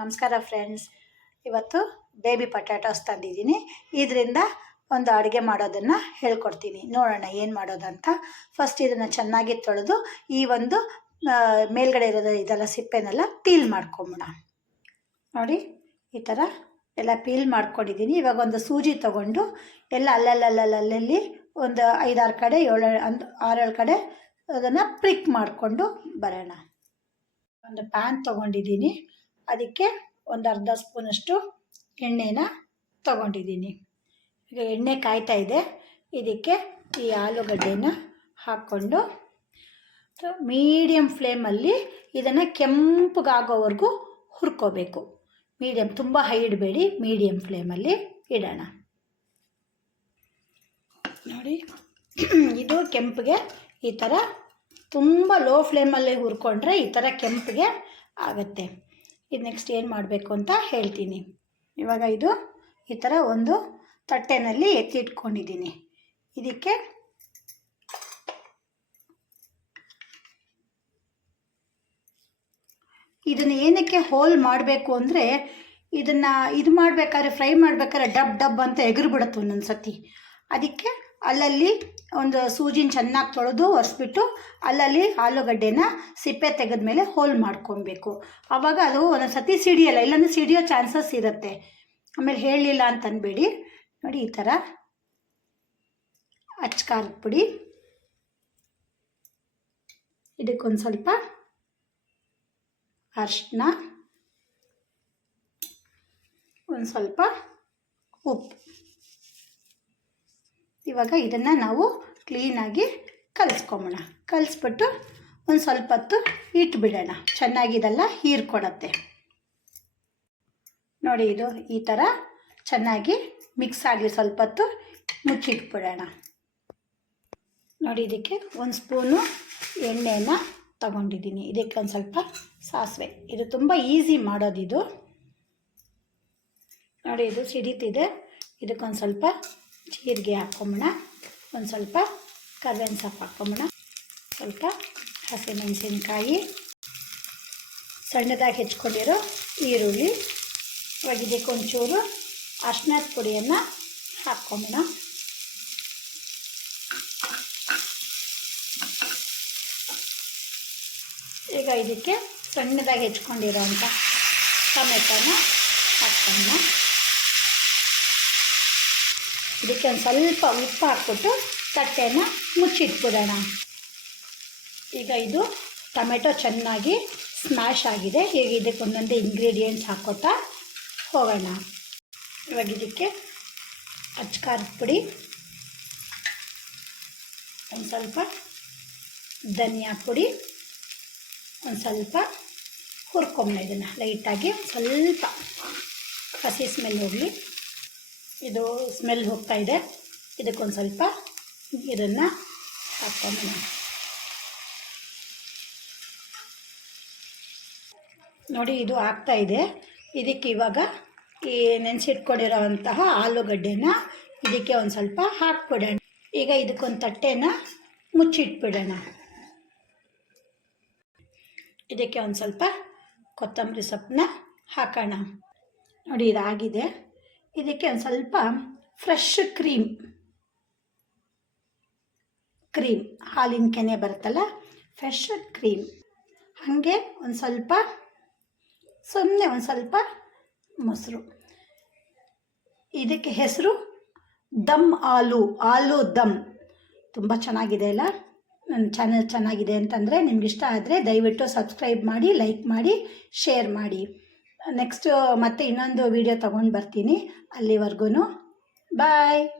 ನಮಸ್ಕಾರ ಫ್ರೆಂಡ್ಸ್. ಇವತ್ತು ಬೇಬಿ ಪಟ್ಯಾಟೋಸ್ ತಂದಿದ್ದೀನಿ. ಇದರಿಂದ ಒಂದು ಅಡುಗೆ ಮಾಡೋದನ್ನು ಹೇಳ್ಕೊಡ್ತೀನಿ. ನೋಡೋಣ ಏನು ಮಾಡೋದಂತ. ಫಸ್ಟ್ ಇದನ್ನು ಚೆನ್ನಾಗಿ ತೊಳೆದು ಈ ಒಂದು ಮೇಲ್ಗಡೆ ಇರೋದು ಇದೆಲ್ಲ ಸಿಪ್ಪೆನೆಲ್ಲ ಪೀಲ್ ಮಾಡ್ಕೊಂಬಿಡ ನೋಡಿ, ಈ ಥರ ಎಲ್ಲ ಪೀಲ್ ಮಾಡ್ಕೊಂಡಿದ್ದೀನಿ. ಇವಾಗ ಒಂದು ಸೂಜಿ ತೊಗೊಂಡು ಎಲ್ಲ ಅಲ್ಲಲ್ಲಲ್ಲಲ್ಲಲ್ಲಿ ಒಂದು ಐದಾರು ಕಡೆ, ಏಳು ಒಂದು ಆರೇಳು ಕಡೆ ಅದನ್ನು ಪ್ರಿಕ್ ಮಾಡಿಕೊಂಡು ಬರೋಣ. ಒಂದು ಪ್ಯಾನ್ ತೊಗೊಂಡಿದ್ದೀನಿ. ಅದಕ್ಕೆ ಒಂದು ಅರ್ಧ ಸ್ಪೂನಷ್ಟು ಎಣ್ಣೆನ ತಗೊಂಡಿದ್ದೀನಿ. ಈಗ ಎಣ್ಣೆ ಕಾಯ್ತಾ ಇದೆ. ಇದಕ್ಕೆ ಈ ಆಲೂಗಡ್ಡೆನ ಹಾಕ್ಕೊಂಡು ಮೀಡಿಯಮ್ ಫ್ಲೇಮಲ್ಲಿ ಇದನ್ನು ಕೆಂಪಗಾಗೋವರೆಗೂ ಹುರ್ಕೋಬೇಕು. ಮೀಡಿಯಮ್ ತುಂಬ ಹೈ ಇಡಬೇಡಿ ಮೀಡಿಯಮ್ ಫ್ಲೇಮಲ್ಲಿ ಇಡೋಣ. ನೋಡಿ, ಇದು ಕೆಂಪಿಗೆ ಈ ಥರ ತುಂಬ ಲೋ ಫ್ಲೇಮಲ್ಲಿ ಹುರ್ಕೊಂಡ್ರೆ ಈ ಥರ ಕೆಂಪಿಗೆ ಆಗುತ್ತೆ. ಇದು ನೆಕ್ಸ್ಟ್ ಏನು ಮಾಡಬೇಕು ಅಂತ ಹೇಳ್ತೀನಿ. ಇವಾಗ ಇದು ಈ ಥರ ಒಂದು ತಟ್ಟೆನಲ್ಲಿ ಎತ್ತಿಟ್ಕೊಂಡಿದ್ದೀನಿ ಇದಕ್ಕೆ ಇದನ್ನು ಏನಕ್ಕೆ ಹೋಲ್ ಮಾಡಬೇಕು ಅಂದರೆ ಇದನ್ನು ಇದು ಮಾಡಬೇಕಾದ್ರೆ ಫ್ರೈ ಮಾಡಬೇಕಾದ್ರೆ ಡಬ್ ಡಬ್ ಅಂತ ಎಗರು ಬಿಡುತ್ತೆ ಒಂದೊಂದು ಸತಿ ಅದಕ್ಕೆ ಅಲ್ಲಲ್ಲಿ ಒಂದು ಸೂಜಿನ ಚೆನ್ನಾಗಿ ತೊಳೆದು ಒರೆಸ್ಬಿಟ್ಟು ಅಲ್ಲಲ್ಲಿ ಆಲೂಗಡ್ಡೆನ ಸಿಪ್ಪೆ ತೆಗೆದ ಮೇಲೆ ಹೋಲ್ ಮಾಡ್ಕೊಬೇಕು. ಆವಾಗ ಅದು ಒಂದೊಂದು ಸತಿ ಸಿಡಿಯಲ್ಲ, ಇಲ್ಲಾಂದ್ರೆ ಸಿಡಿಯೋ ಚಾನ್ಸಸ್ ಇರುತ್ತೆ. ಆಮೇಲೆ ಹೇಳಲಿಲ್ಲ ಅಂತ ಅನ್ಬೇಡಿ. ನೋಡಿ, ಈ ಥರ ಅಚ್ಚಕಾರದ ಪುಡಿ. ಇದಕ್ಕೊಂದು ಸ್ವಲ್ಪ ಅರಿಶಿನ, ಒಂದು ಸ್ವಲ್ಪ ಉಪ್ಪು. ಇವಾಗ ಇದನ್ನು ನಾವು ಕ್ಲೀನಾಗಿ ಕಲಿಸ್ಕೊಂಬೋಣ ಕಲಿಸ್ಬಿಟ್ಟು ಒಂದು ಸ್ವಲ್ಪ ಹೊತ್ತು ಇಟ್ಬಿಡೋಣ. ಚೆನ್ನಾಗಿ ಇದೆಲ್ಲ ಹೀರ್ಕೊಡತ್ತೆ ನೋಡಿ ಇದು ಈ ಥರ ಚೆನ್ನಾಗಿ ಮಿಕ್ಸ್ ಆಗಿ ಸ್ವಲ್ಪ ಹೊತ್ತು ಮುಚ್ಚಿಟ್ಬಿಡೋಣ. ನೋಡಿ ಇದಕ್ಕೆ ಒಂದು ಸ್ಪೂನು ಎಣ್ಣೆನ ತಗೊಂಡಿದ್ದೀನಿ. ಇದಕ್ಕೆ ಒಂದು ಸ್ವಲ್ಪ ಸಾಸಿವೆ. ಇದು ತುಂಬ ಈಸಿ ಮಾಡೋದಿದು. ನೋಡಿ ಇದು ಸಿಡಿತಿದೆ. ಇದಕ್ಕೊಂದು ಸ್ವಲ್ಪ ಜೀರಿಗೆ ಹಾಕ್ಕೊಂಬಿಡ ಒಂದು ಸ್ವಲ್ಪ ಕರ್ಬೇವಿನ ಸೊಪ್ಪು ಹಾಕ್ಕೊಂಬಿಡ ಸ್ವಲ್ಪ ಹಸಿಮೆಣಸಿನ್ಕಾಯಿ. ಸಣ್ಣದಾಗಿ ಹೆಚ್ಕೊಂಡಿರೋ ಈರುಳ್ಳಿ ಒಗಿದಕ್ಕೆ ಒಂಚೂರು ಅರ್ಶಿನದ ಪುಡಿಯನ್ನು ಹಾಕ್ಕೊಂಬಿಡ ಈಗ ಇದಕ್ಕೆ ಸಣ್ಣದಾಗಿ ಹೆಚ್ಕೊಂಡಿರೋ ಅಂತ ಟೊಮೆಟೊನ ಹಾಕ್ಕೊಂಡ ಇದಕ್ಕೆ ಒಂದು ಸ್ವಲ್ಪ ಉಪ್ಪು ಹಾಕ್ಬಿಟ್ಟು ತಟ್ಟೆನ ಮುಚ್ಚಿಟ್ಬಿಡೋಣ. ಈಗ ಇದು ಟೊಮೆಟೊ ಚೆನ್ನಾಗಿ ಸ್ಮ್ಯಾಶ್ ಆಗಿದೆ. ಈಗ ಇದಕ್ಕೆ ಒಂದೊಂದೇ ಇಂಗ್ರೀಡಿಯೆಂಟ್ಸ್ ಹಾಕೋತಾ ಹೋಗೋಣ. ಇವಾಗ ಇದಕ್ಕೆ ಅಚ್ಕಾರದ ಪುಡಿ, ಒಂದು ಸ್ವಲ್ಪ ಧನಿಯಾ ಪುಡಿ, ಒಂದು ಸ್ವಲ್ಪ ಹುರ್ಕೊಂಬ ಇದನ್ನು. ಲೈಟಾಗಿ ಸ್ವಲ್ಪ ಹಸಿ ಸ್ಮೆಲ್ ಹೋಗಲಿ. ಇದು ಸ್ಮೆಲ್ ಹೋಗ್ತಾ ಇದೆ. ಇದಕ್ಕೊಂದು ಸ್ವಲ್ಪ ಇದನ್ನು ಹಾಕ್ಕೊಂಡು ನೋಡಿ, ಇದು ಆಗ್ತಾ ಇದೆ. ಇದಕ್ಕೆ ಇವಾಗ ಈ ನೆನೆಸಿಟ್ಕೊಂಡಿರೋವಂತಹ ಆಲೂಗಡ್ಡೆನ ಇದಕ್ಕೆ ಒಂದು ಸ್ವಲ್ಪ ಹಾಕ್ಬಿಡೋಣ. ಈಗ ಇದಕ್ಕೊಂದು ತಟ್ಟೆನ ಮುಚ್ಚಿಟ್ಬಿಡೋಣ. ಇದಕ್ಕೆ ಒಂದು ಸ್ವಲ್ಪ ಕೊತ್ತಂಬರಿ ಸೊಪ್ಪನ್ನ ಹಾಕೋಣ. ನೋಡಿ, ಇದಾಗಿದೆ. ಇದಕ್ಕೆ ಒಂದು ಸ್ವಲ್ಪ ಫ್ರೆಶ್ ಕ್ರೀಮ್ ಕ್ರೀಮ್ ಹಾಲಿನ ಕೆನೆ ಬರುತ್ತಲ್ಲ? ಫ್ರೆಶ್ ಕ್ರೀಮ್ ಹಾಗೆ ಒಂದು ಸ್ವಲ್ಪ ಸುಮ್ಮನೆ ಒಂದು ಸ್ವಲ್ಪ ಮೊಸರು. ಇದಕ್ಕೆ ಹೆಸರು ದಮ್ ಆಲೂ. ಆಲೂ ದಮ್. ತುಂಬ ಚೆನ್ನಾಗಿದೆ ಅಲ್ಲ? ನನ್ನ ಚಾನಲ್ ಚೆನ್ನಾಗಿದೆ ಅಂತಂದರೆ ನಿಮ್ಗೆ ಇಷ್ಟ ಆದರೆ ದಯವಿಟ್ಟು ಸಬ್ಸ್ಕ್ರೈಬ್ ಮಾಡಿ ಲೈಕ್ ಮಾಡಿ ಶೇರ್ ಮಾಡಿ. ನೆಕ್ಸ್ಟು ಮತ್ತೆ ಇನ್ನೊಂದು ವಿಡಿಯೋ ತಗೊಂಡು ಬರ್ತೀನಿ. ಅಲ್ಲಿವರೆಗೂ ಬಾಯ್